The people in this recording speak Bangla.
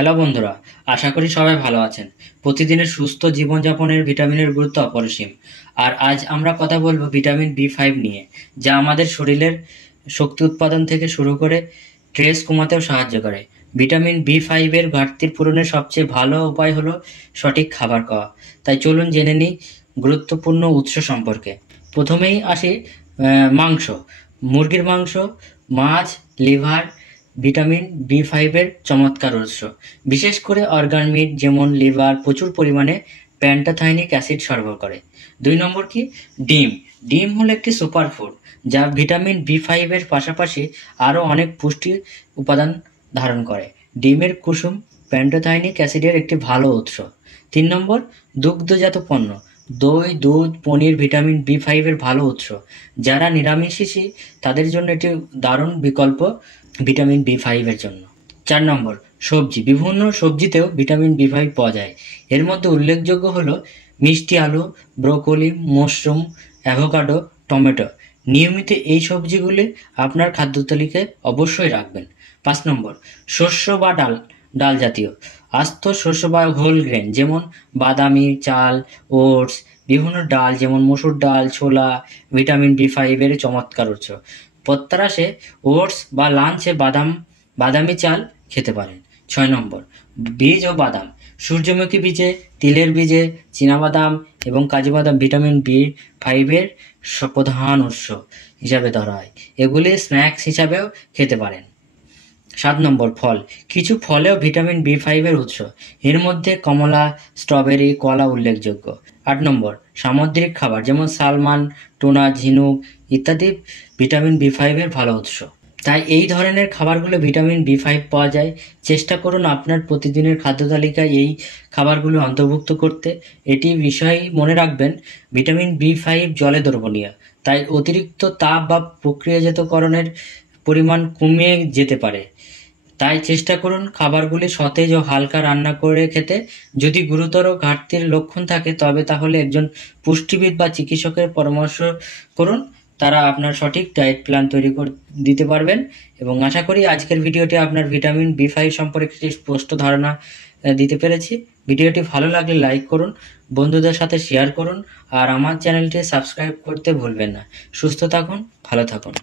হ্যালো বন্ধুরা, আশা করি সবাই ভালো আছেন। প্রতিদিনের সুস্থ জীবনযাপনের ভিটামিনের গুরুত্ব অপরিসীম। আর আজ আমরা কথা বলবো ভিটামিন বি5 নিয়ে, যা আমাদের শরীরের শক্তি উৎপাদন থেকে শুরু করে স্ট্রেস কমাতেও সাহায্য করে। ভিটামিন বি5 এর ঘাটতির পূরণের সবচেয়ে ভালো উপায় হলো সঠিক খাবার খাওয়া। তাই চলুন জেনে নিই গুরুত্বপূর্ণ উৎস সম্পর্কে। প্রথমেই আসি মাংস, মুরগির মাংস, মাছ, লিভার ভিটামিন বি5 এর চমৎকার উৎস। বিশেষ করে অর্গান মিট যেমন লিভার প্রচুর পরিমাণে প্যান্টোথাইনিক অ্যাসিড সরবরাহ করে। 2 নম্বর কি? ডিম। ডিম হলো একটি সুপারফুড যা ভিটামিন বি5 এর পাশাপাশি আরও অনেক পুষ্টি উপাদান ধারণ করে। ডিমের কুসুম প্যান্টোথাইনিক অ্যাসিডের একটি ভালো উৎস। 3 নম্বর, দুগ্ধজাত পণ্য। দই, দুধ, পনির ভিটামিন বি5 এর ভালো উৎস। যারা নিরামিষাশী তাদের জন্য এটি দারুণ বিকল্প ভিটামিন বি5 এর জন্য। 4 নম্বর, সবজি। বিভিন্ন সবজিতেও ভিটামিন বি5 পাওয়া যায়। এর মধ্যে উল্লেখযোগ্য হলো মিষ্টি আলু, ব্রোকলি, মাশরুম, অ্যাভোকাডো, টমেটো। নিয়মিত এই সবজিগুলি আপনার খাদ্য তালিকায় অবশ্যই রাখবেন। 5 নম্বর, শস্য বা ডাল জাতীয়। আস্ত শস্য বা হোল গ্রেন যেমন বাদামি চাল, ওটস, বিভিন্ন ডাল যেমন মসুর ডাল, ছোলা ভিটামিন বি5 এর চমৎকার উৎস। প্রত্যাশে ওটস বা লাঞ্চে বাদামি চাল খেতে পারেন। 6 নম্বর, বীজ ও বাদাম। সূর্যমুখী বীজে, তিলের বীজে, চীনাবাদাম এবং কাজু বাদাম ভিটামিন বি5 এর প্রধান উৎস হিসাবে ধরা হয়। এগুলি স্ন্যাক্স হিসাবেও খেতে পারেন। 7 নম্বর, ফল। কিছু ফলেও ভিটামিন বি5 এর উৎস। এর মধ্যে কমলা, স্ট্রবেরি, কলা উল্লেখযোগ্য। 8 নম্বর, সামুদ্রিক খাবার যেমন সালমান, টুনা, ঝিনুক ইত্যাদি ভিটামিন বি5 এর ভালো উৎস। তাই এই ধরনের খাবারগুলো ভিটামিন বি5 পাওয়া যায়। চেষ্টা করুন আপনার প্রতিদিনের খাদ্য তালিকায় এই খাবারগুলো অন্তর্ভুক্ত করতে। এটি বিষয় মনে রাখবেন, ভিটামিন বি5 জলে দ্রবণীয়, তাই অতিরিক্ত তাপ বা প্রক্রিয়াজাতকরণের পরিমাণ কমে যেতে পারে। তাই চেষ্টা করুন খাবারগুলি সতেজ ও হালকা রান্না করে খেতে। যদি গুরুতর ঘাটতির লক্ষণ থাকে তাহলে একজন পুষ্টিবিদ বা চিকিৎসকের পরামর্শ করুন। তারা আপনার সঠিক ডায়েট প্ল্যান তৈরি করে দিতে পারবেন। এবং আশা করি আজকের ভিডিওটি আপনার ভিটামিন বি5 সম্পর্কে একটি স্পষ্ট ধারণা দিতে পেরেছি। ভিডিওটি ভালো লাগলে লাইক করুন, বন্ধুদের সাথে শেয়ার করুন আর আমার চ্যানেলটি সাবস্ক্রাইব করতে ভুলবেন না। সুস্থ থাকুন, ভালো থাকুন।